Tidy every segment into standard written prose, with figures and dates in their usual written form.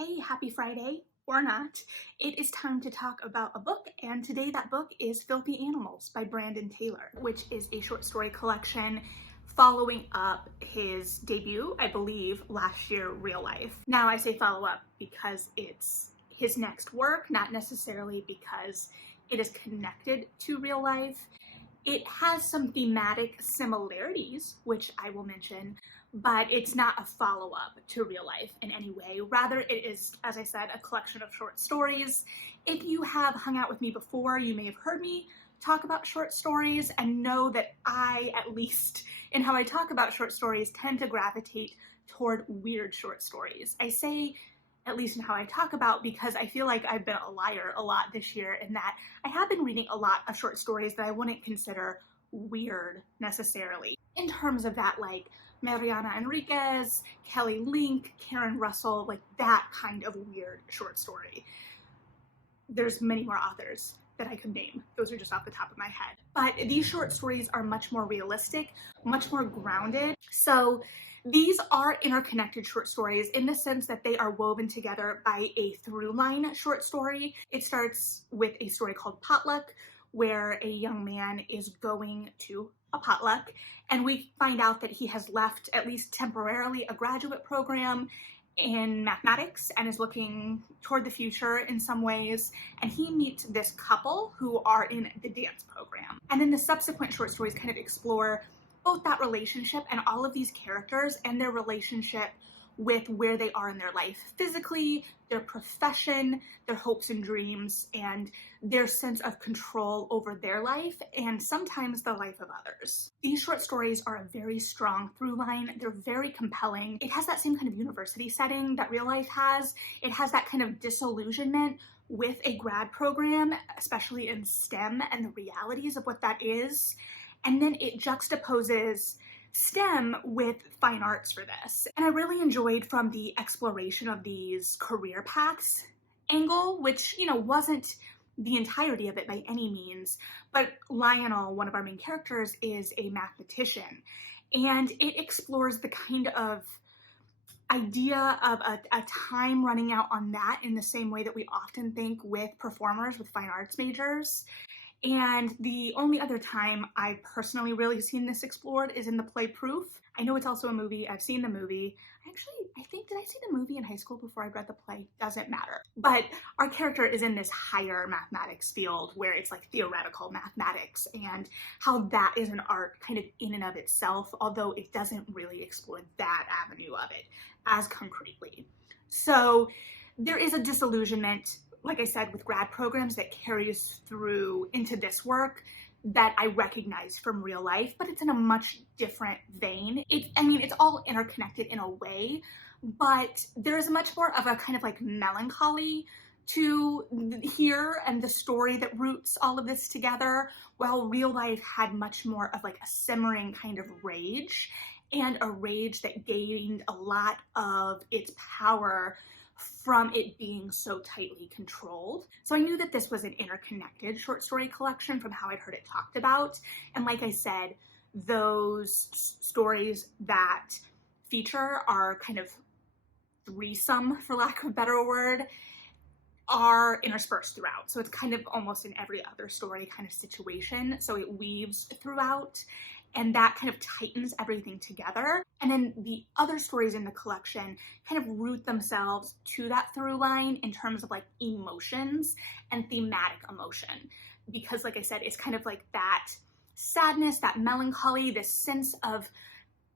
Hey, happy Friday, or not. It is time to talk about a book, and today that book is Filthy Animals by Brandon Taylor, which is a short story collection following up his debut, I believe, last year, Real Life. Now, I say follow up because it's his next work, not necessarily because it is connected to Real Life. It has some thematic similarities, which I will mention, but it's not a follow-up to Real Life in any way. Rather, it is, as I said, a collection of short stories. If you have hung out with me before, you may have heard me talk about short stories and know that I, at least in how I talk about short stories, tend to gravitate toward weird short stories. I say at least in how I talk about, because I feel like I've been a liar a lot this year in that I have been reading a lot of short stories that I wouldn't consider weird necessarily. In terms of that, like Mariana Enriquez, Kelly Link, Karen Russell, like that kind of weird short story. There's many more authors that I could name. Those are just off the top of my head. But these short stories are much more realistic, much more grounded. So these are interconnected short stories in the sense that they are woven together by a through line short story. It starts with a story called Potluck, where a young man is going to a potluck, and we find out that he has left, at least temporarily, a graduate program in mathematics and is looking toward the future in some ways, and he meets this couple who are in the dance program. And then the subsequent short stories kind of explore both that relationship and all of these characters and their relationship with where they are in their life physically, their profession, their hopes and dreams, and their sense of control over their life and sometimes the life of others. These short stories are a very strong through line. They're very compelling. It has that same kind of university setting that Real Life has. It has that kind of disillusionment with a grad program, especially in STEM, and the realities of what that is. And then it juxtaposes STEM with fine arts for this. And I really enjoyed from the exploration of these career paths angle, which, wasn't the entirety of it by any means, but Lionel, one of our main characters, is a mathematician. And it explores the kind of idea of a time running out on that in the same way that we often think with performers, with fine arts majors. And the only other time I've personally really seen this explored is in the play Proof. I know it's also a movie. I've seen the movie. I think, did I see the movie in high school before I read the play? Doesn't matter. But our character is in this higher mathematics field where it's like theoretical mathematics, and how that is an art kind of in and of itself, although it doesn't really explore that avenue of it as concretely. So there is a disillusionment, like I said, with grad programs that carries through into this work that I recognize from Real Life, but it's in a much different vein. It's all interconnected in a way, but there's much more of a kind of like melancholy to here and the story that roots all of this together, while Real Life had much more of like a simmering kind of rage, and a rage that gained a lot of its power from it being so tightly controlled. So I knew that this was an interconnected short story collection from how I'd heard it talked about. And like I said, those stories that feature our kind of threesome, for lack of a better word, are interspersed throughout. So it's kind of almost in every other story kind of situation. So it weaves throughout, and that kind of tightens everything together. And then the other stories in the collection kind of root themselves to that through line in terms of like emotions and thematic emotion. Because like I said, it's kind of like that sadness, that melancholy, this sense of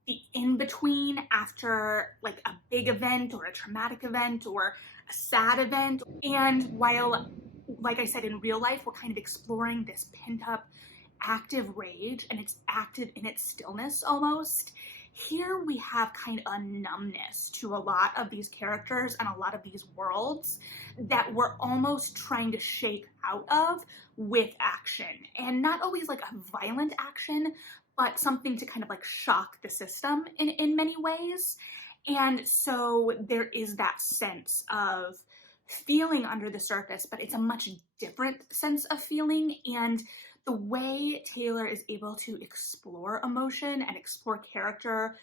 the in-between after like a big event or a traumatic event or a sad event. And while, like I said, in Real Life, we're kind of exploring this pent-up active rage, and it's active in its stillness almost. Here we have kind of a numbness to a lot of these characters and a lot of these worlds that we're almost trying to shake out of with action, and not always like a violent action, but something to kind of like shock the system in many ways. And so there is that sense of feeling under the surface, but it's a much different sense of feeling. And the way Taylor is able to explore emotion and explore character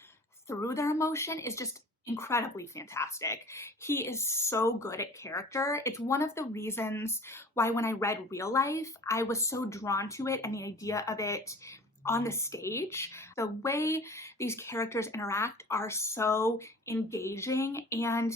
through their emotion is just incredibly fantastic. He is so good at character. It's one of the reasons why when I read Real Life, I was so drawn to it and the idea of it on the stage. The way these characters interact are so engaging, and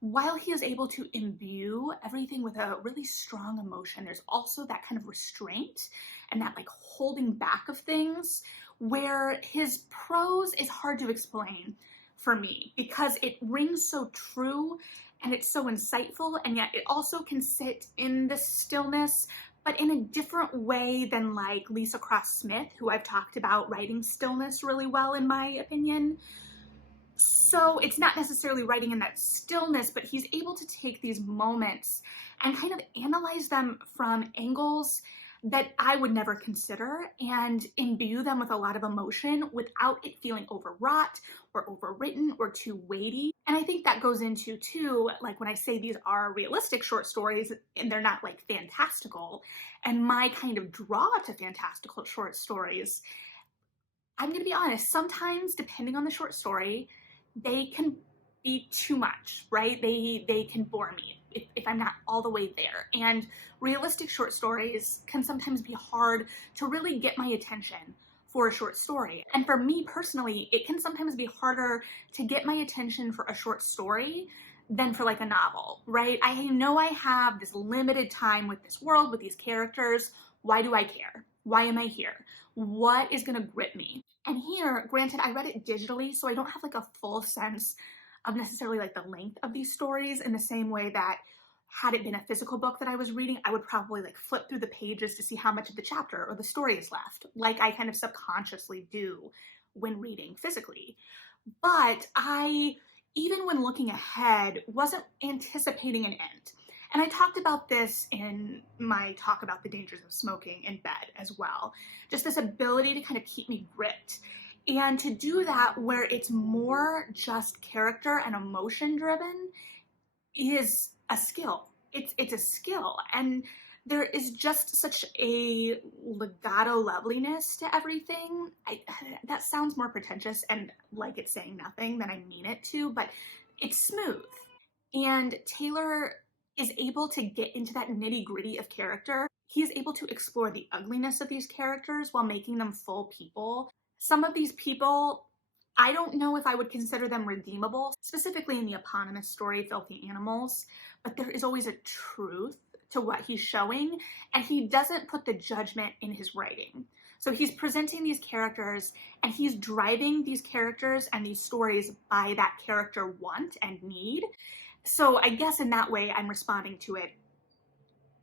while he is able to imbue everything with a really strong emotion, there's also that kind of restraint and that like holding back of things where his prose is hard to explain for me because it rings so true and it's so insightful, and yet it also can sit in the stillness, but in a different way than like Lisa Cross Smith, who I've talked about writing stillness really well, in my opinion. So it's not necessarily writing in that stillness, but he's able to take these moments and kind of analyze them from angles that I would never consider and imbue them with a lot of emotion without it feeling overwrought or overwritten or too weighty. And I think that goes into too, like when I say these are realistic short stories and they're not like fantastical, and my kind of draw to fantastical short stories, I'm gonna be honest, sometimes depending on the short story, they can be too much, right? They can bore me if I'm not all the way there. And realistic short stories can sometimes be hard to really get my attention for a short story. And for me personally, it can sometimes be harder to get my attention for a short story than for like a novel, right? I know I have this limited time with this world, with these characters. Why do I care? Why am I here? What is gonna grip me? And here, granted, I read it digitally, so I don't have like a full sense of necessarily like the length of these stories in the same way that had it been a physical book that I was reading, I would probably like flip through the pages to see how much of the chapter or the story is left, like I kind of subconsciously do when reading physically. But I, even when looking ahead, wasn't anticipating an end. And I talked about this in my talk about the dangers of smoking in bed as well. Just this ability to kind of keep me gripped. And to do that where it's more just character and emotion driven is a skill. It's a skill. And there is just such a legato loveliness to everything. That sounds more pretentious and like it's saying nothing than I mean it to, but it's smooth. And Taylor is able to get into that nitty gritty of character. He is able to explore the ugliness of these characters while making them full people. Some of these people, I don't know if I would consider them redeemable, specifically in the eponymous story, Filthy Animals, but there is always a truth to what he's showing, and he doesn't put the judgment in his writing. So he's presenting these characters and he's driving these characters and these stories by that character want and need. So I guess in that way, I'm responding to it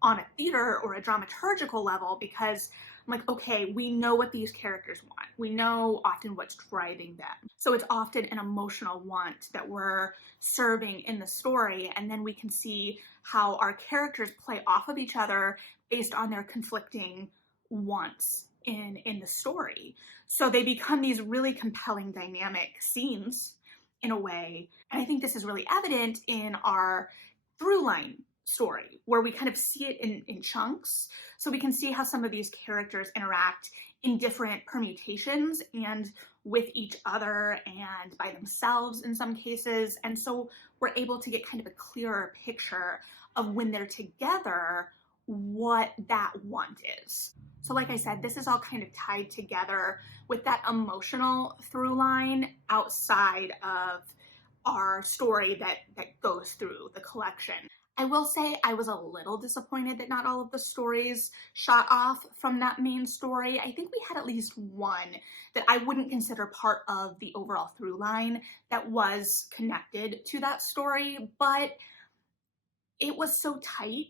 on a theater or a dramaturgical level because I'm like, okay, we know what these characters want. We know often what's driving them. So it's often an emotional want that we're serving in the story. And then we can see how our characters play off of each other based on their conflicting wants in the story. So they become these really compelling dynamic scenes in a way. And I think this is really evident in our through line story where we kind of see it in chunks. So we can see how some of these characters interact in different permutations and with each other and by themselves in some cases. And so we're able to get kind of a clearer picture of when they're together, what that want is. So like I said, this is all kind of tied together with that emotional through line outside of our story that goes through the collection. I will say I was a little disappointed that not all of the stories shot off from that main story. I think we had at least one that I wouldn't consider part of the overall through line that was connected to that story, but it was so tight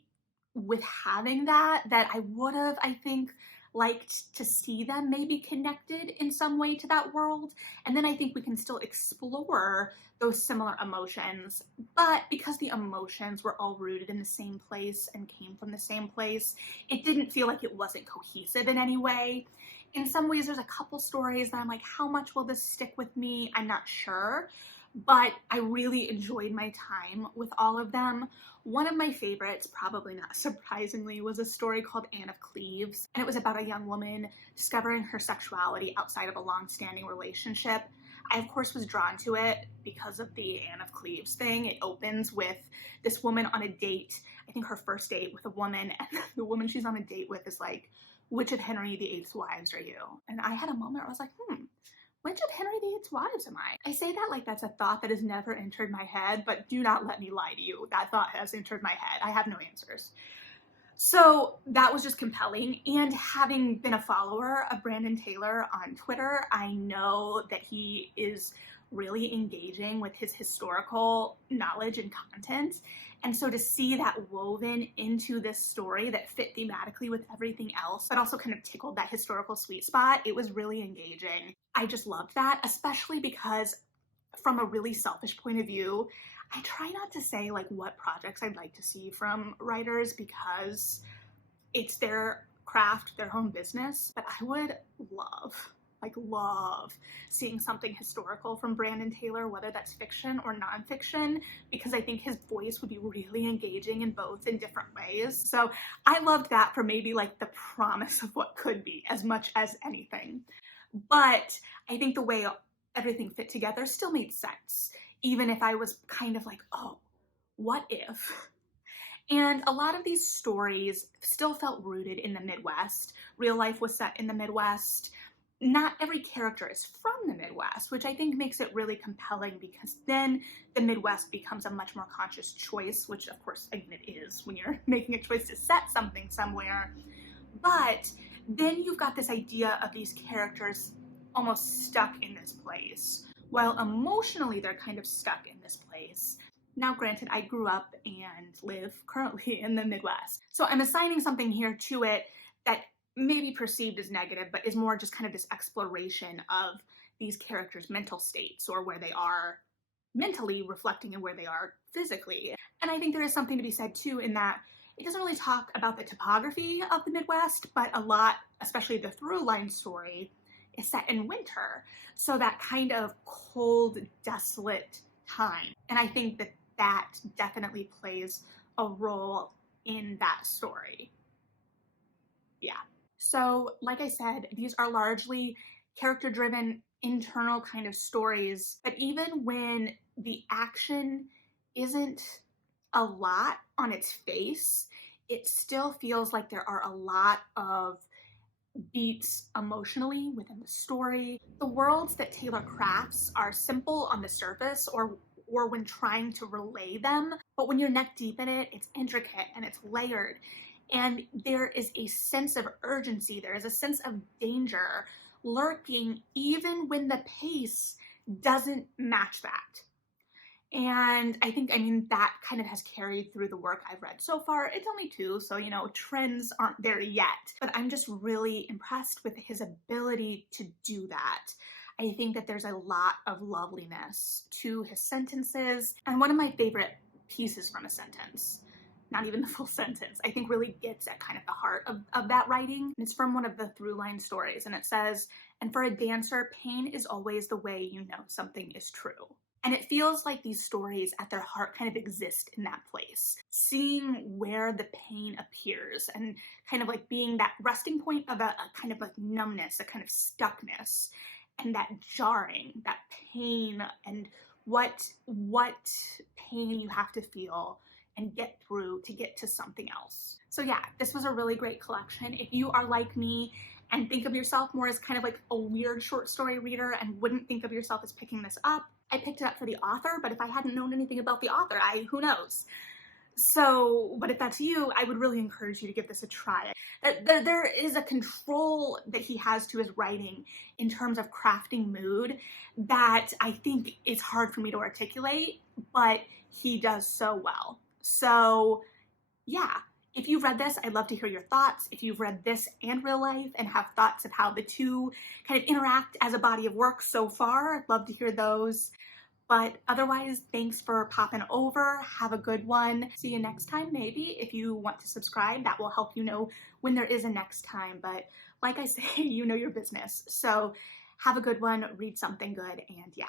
with having that I would have, I think, liked to see them maybe connected in some way to that world. And then I think we can still explore those similar emotions. But because the emotions were all rooted in the same place and came from the same place, it didn't feel like it wasn't cohesive in any way. In some ways, there's a couple stories that I'm like, how much will this stick with me? I'm not sure. But I really enjoyed my time with all of them. One of my favorites, probably not surprisingly, was a story called Anne of Cleves. And it was about a young woman discovering her sexuality outside of a long-standing relationship. I, of course, was drawn to it because of the Anne of Cleves thing. It opens with this woman on a date, I think her first date with a woman, and the woman she's on a date with is like, which of Henry VIII's wives are you? And I had a moment where I was like, which of Henry VIII's wives am I? I say that like that's a thought that has never entered my head, but do not let me lie to you. That thought has entered my head. I have no answers. So that was just compelling. And having been a follower of Brandon Taylor on Twitter, I know that he is really engaging with his historical knowledge and content. And so to see that woven into this story that fit thematically with everything else, but also kind of tickled that historical sweet spot, it was really engaging. I just loved that, especially because from a really selfish point of view, I try not to say like what projects I'd like to see from writers because it's their craft, their home business, but I would love seeing something historical from Brandon Taylor, whether that's fiction or nonfiction, because I think his voice would be really engaging in both in different ways. So I loved that for maybe like the promise of what could be as much as anything. But I think the way everything fit together still made sense, even if I was kind of like, oh, what if? And a lot of these stories still felt rooted in the Midwest. Real life was set in the Midwest. Not every character is from the Midwest, which I think makes it really compelling because then the Midwest becomes a much more conscious choice, which of course, I mean, it is when you're making a choice to set something somewhere. But then you've got this idea of these characters almost stuck in this place. While emotionally they're kind of stuck in this place. Now, granted, I grew up and live currently in the Midwest. So I'm assigning something here to it that may be perceived as negative, but is more just kind of this exploration of these characters' mental states or where they are mentally reflecting and where they are physically. And I think there is something to be said too in that it doesn't really talk about the topography of the Midwest, but a lot, especially the through line story, is set in winter. So that kind of cold, desolate time. And I think that that definitely plays a role in that story. Yeah. So like I said, these are largely character-driven, internal kind of stories. But even when the action isn't a lot on its face, it still feels like there are a lot of beats emotionally within the story. The worlds that Taylor crafts are simple on the surface or when trying to relay them, but when you're neck deep in it, it's intricate and it's layered. And there is a sense of urgency, there is a sense of danger lurking even when the pace doesn't match that. And I think, that kind of has carried through the work I've read so far. It's only 2, so, trends aren't there yet. But I'm just really impressed with his ability to do that. I think that there's a lot of loveliness to his sentences. And one of my favorite pieces from a sentence, not even the full sentence, I think really gets at kind of the heart of that writing. And it's from one of the through line stories. And it says, "And for a dancer, pain is always the way you know something is true." And it feels like these stories at their heart kind of exist in that place. Seeing where the pain appears and kind of like being that resting point of a kind of like numbness, a kind of stuckness, and that jarring, that pain, and what pain you have to feel and get through to get to something else. So yeah, this was a really great collection. If you are like me and think of yourself more as kind of like a weird short story reader and wouldn't think of yourself as picking this up, I picked it up for the author, but if I hadn't known anything about the author, who knows? So, but if that's you, I would really encourage you to give this a try. There is a control that he has to his writing in terms of crafting mood that I think is hard for me to articulate, but he does so well. So yeah, if you've read this, I'd love to hear your thoughts. If you've read this and real life and have thoughts of how the two kind of interact as a body of work so far, I'd love to hear those. But otherwise, thanks for popping over. Have a good one. See you next time, maybe. If you want to subscribe, that will help you know when there is a next time. But like I say, you know your business. So have a good one, read something good, and yeah.